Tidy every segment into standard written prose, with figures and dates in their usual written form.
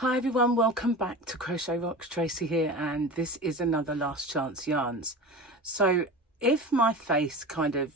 Hi everyone, welcome back to Crochet Rocks. Tracy here, and this is another last chance yarns. So if my face kind of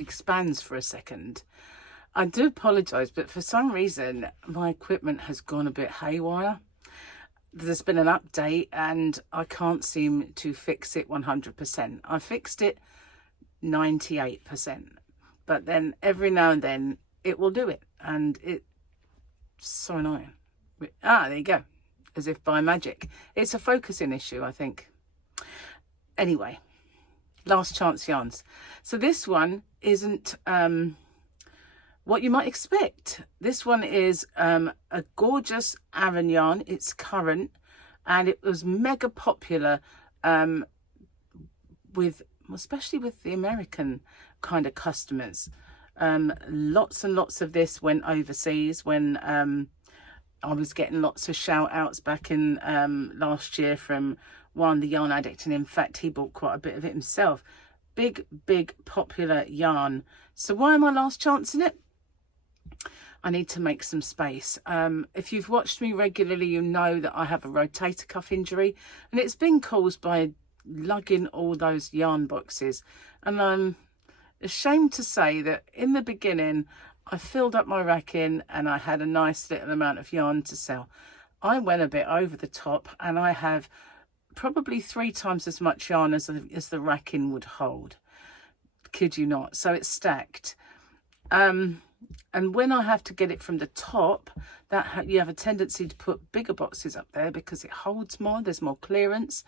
expands for a second, I do apologise, but for some reason my equipment has gone a bit haywire. There's been an update and I can't seem to fix it 100%. I fixed it 98%, but then every now and then it will do it, and it's so annoying. There you go, as if by magic. It's a focusing issue, I think. Anyway, last chance yarns. So this one isn't what you might expect. This one is a gorgeous Aran yarn. It's current, and it was mega popular especially with the American kind of customers. Lots and lots of this went overseas when I was getting lots of shout outs back in last year from Juan the Yarn Addict, and in fact he bought quite a bit of it himself. Big popular yarn. So why am I last chancing it? I need to make some space. If you've watched me regularly, you know that I have a rotator cuff injury, and it's been caused by lugging all those yarn boxes. And I'm ashamed to say that in the beginning I filled up my racking and I had a nice little amount of yarn to sell. I went a bit over the top, and I have probably 3 times as much yarn as the racking would hold. Kid you not. So it's stacked. And when I have to get it from the top, you have a tendency to put bigger boxes up there because it holds more, there's more clearance,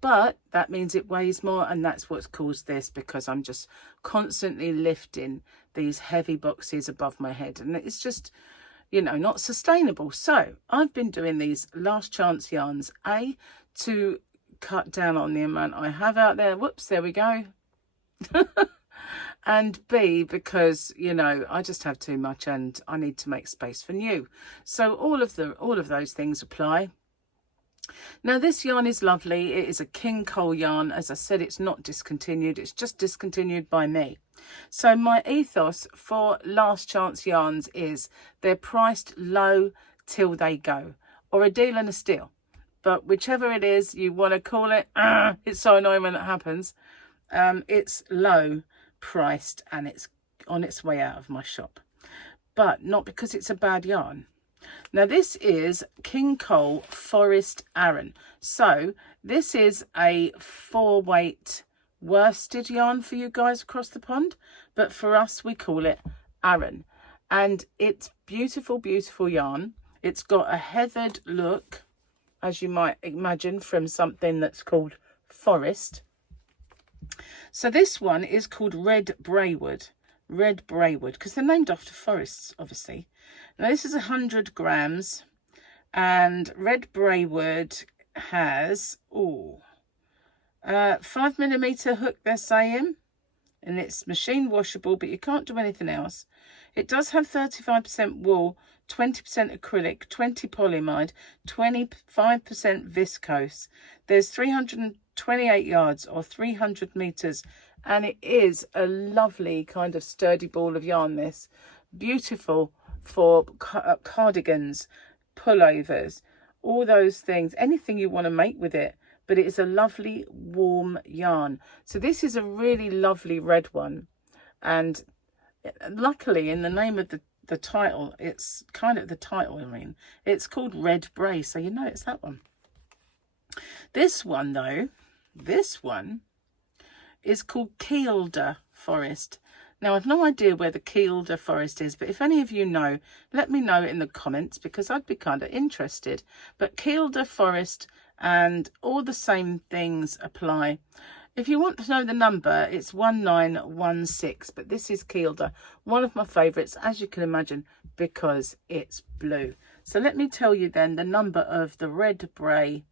but that means it weighs more, and that's what's caused this, because I'm just constantly lifting these heavy boxes above my head, and it's just, you know, not sustainable. So I've been doing these last chance yarns, A, to cut down on the amount I have out there. Whoops, there we go. And B, because, you know, I just have too much and I need to make space for new. So all of those things apply. Now this yarn is lovely. It is a King Cole yarn. As I said, it's not discontinued. It's just discontinued by me. So my ethos for last chance yarns is they're priced low till they go, or a deal and a steal. But whichever it is you want to call it, it's so annoying when it happens. It's low priced and it's on its way out of my shop, but not because it's a bad yarn. Now this is King Cole Forest Aran. So this is a 4-weight worsted yarn for you guys across the pond, but for us we call it Aran, and it's beautiful yarn. It's got a heathered look, as you might imagine from something that's called forest. So this one is called Red Braywood, because they're named after forests, obviously. Now this is 100 grams, and Red Braywood has 5mm hook, they're saying, and it's machine washable, but you can't do anything else. It does have 35% wool, 20% acrylic, 20 polyamide, 25% viscose. There's 328 yards or 300 meters, and it is a lovely kind of sturdy ball of yarn. This beautiful for cardigans, pullovers, all those things, anything you want to make with it. But it is a lovely warm yarn. So this is a really lovely red one, and luckily in the name of the title, it's kind of the title, I mean, it's called Red Bray, so you know it's that one. This one though, this one is called Kielder Forest. Now I've no idea where the Kielder Forest is, but if any of you know, let me know in the comments, because I'd be kind of interested. But Kielder Forest, and all the same things apply. If you want to know the number, it's 1916, but this is Kielder, one of my favourites, as you can imagine, because it's blue. So let me tell you then the number of the Red Bray.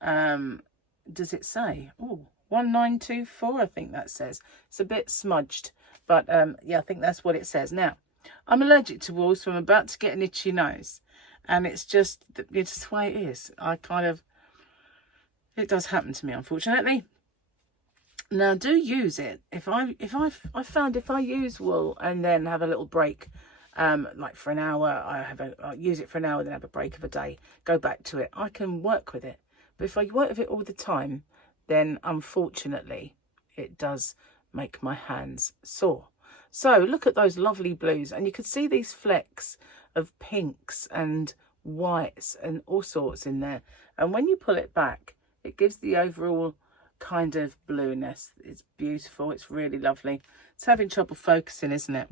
Does it say? 1924, I think that says. It's a bit smudged, but yeah, I think that's what it says. Now, I'm allergic to wool, so I'm about to get an itchy nose, and it's just the way it is. It does happen to me, unfortunately. Now, do use it. I found if I use wool and then have a little break, like for an hour. I use it for an hour, then have a break of a day, go back to it. I can work with it. But if I work with it all the time, then unfortunately it does make my hands sore. So look at those lovely blues, and you can see these flecks of pinks and whites and all sorts in there. And when you pull it back, it gives the overall kind of blueness. It's beautiful. It's really lovely. It's having trouble focusing, isn't it?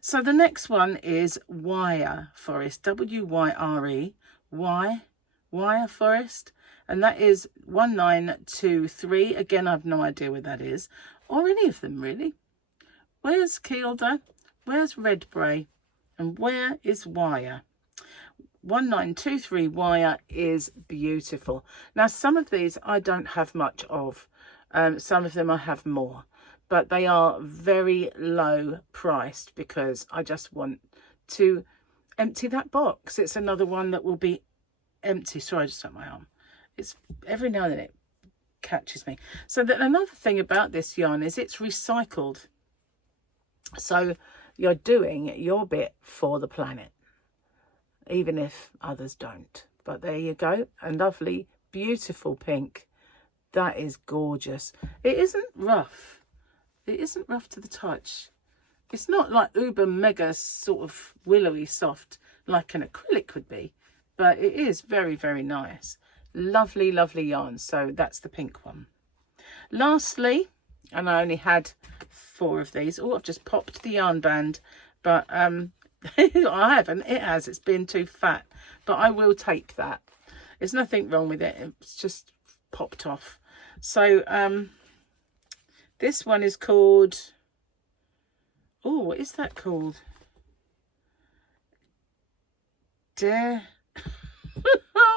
So the next one is Wyre Forest, W-Y-R-E, Wyre Forest, and that is 1923. Again, I have no idea where that is, or any of them really. Where's Kielder? Where's Red Bray? And where is Wyre? 1923 Wyre is beautiful. Now, some of these I don't have much of. Some of them I have more. But they are very low priced because I just want to empty that box. It's another one that will be empty. Sorry, I just hurt my arm. It's every now and then it catches me. So that another thing about this yarn is it's recycled. So you're doing your bit for the planet, even if others don't. But there you go. A lovely, beautiful pink. That is gorgeous. It isn't rough. It isn't rough to the touch. It's not like uber mega sort of willowy soft like an acrylic would be, but it is very, very nice. Lovely, lovely yarn. So that's the pink one. Lastly, and I only had 4 of these. Oh, I've just popped the yarn band, but I haven't. It has. It's been too fat, but I will take that. There's nothing wrong with it. It's just popped off. So this one is called, oh, what is that called? Oh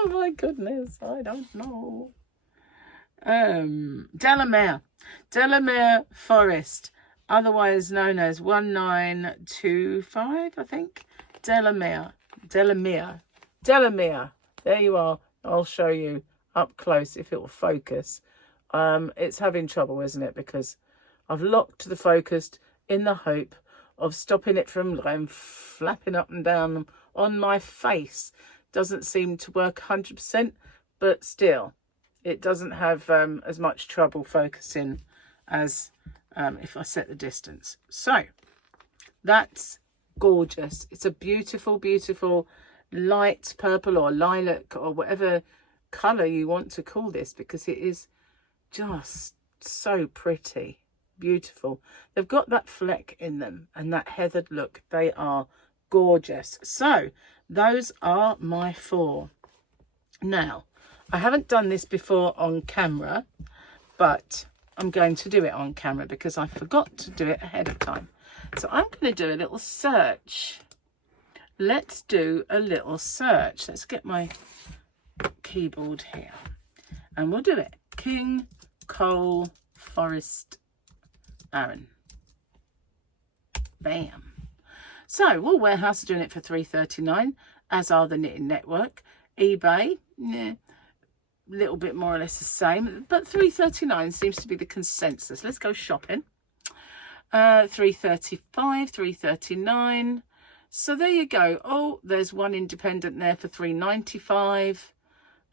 my goodness, I don't know. Delamere Forest, otherwise known as 1925, I think. Delamere. There you are. I'll show you up close if it will focus. It's having trouble, isn't it? Because I've locked the focus in the hope of stopping it from flapping up and down on my face. Doesn't seem to work 100%, but still, it doesn't have as much trouble focusing as if I set the distance. So that's gorgeous. It's a beautiful, beautiful light purple or lilac or whatever colour you want to call this, because it is just so pretty, beautiful. They've got that fleck in them and that heathered look. They are gorgeous. So those are my 4. Now, I haven't done this before on camera, but I'm going to do it on camera because I forgot to do it ahead of time. So I'm going to do a little search. Let's do a little search. Let's get my keyboard here and we'll do it. King Cole Forest Aran. Bam. So Wool Warehouse are doing it for $3.39, as are the Knitting Network. eBay, a little bit more or less the same, but $3.39 seems to be the consensus. Let's go shopping. $3.35, $3.39. So there you go. Oh, there's one independent there for $3.95.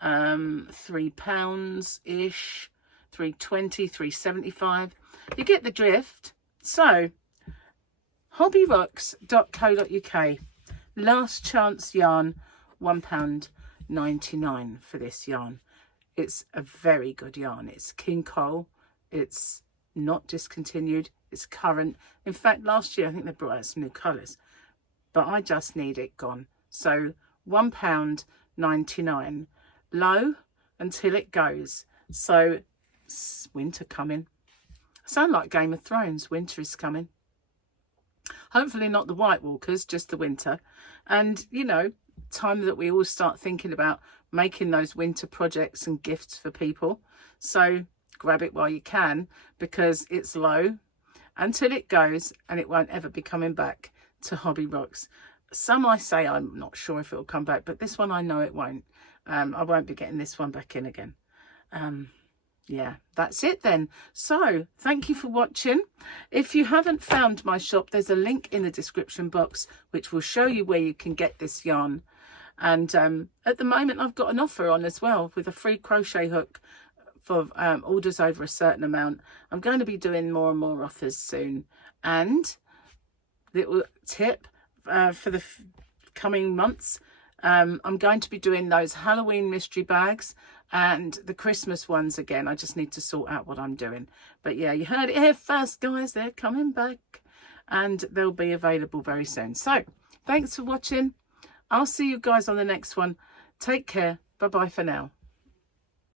£3-ish, $3.20, $3.75. You get the drift. So hobbyrocks.co.uk, last chance yarn, £1.99 for this yarn. It's a very good yarn. It's King Cole. It's not discontinued. It's current. In fact, last year I think they brought out some new colours, but I just need it gone. So £1.99. Low until it goes. So winter coming. I sound like Game of Thrones. Winter is coming. Hopefully not the White Walkers, just the winter. And you know, time that we all start thinking about making those winter projects and gifts for people. So grab it while you can, because it's low until it goes, and it won't ever be coming back to Hobby Rocks. Some I say I'm not sure if it will come back, but this one I know it won't. I won't be getting this one back in again. yeah, that's it then. So thank you for watching. If you haven't found my shop, there's a link in the description box which will show you where you can get this yarn. And at the moment I've got an offer on as well with a free crochet hook for orders over a certain amount. I'm going to be doing more and more offers soon. And little tip for the coming months, I'm going to be doing those Halloween mystery bags and the Christmas ones again. I just need to sort out what I'm doing. But yeah, you heard it here first, guys. They're coming back and they'll be available very soon. So thanks for watching. I'll see you guys on the next one. Take care. Bye-bye for now.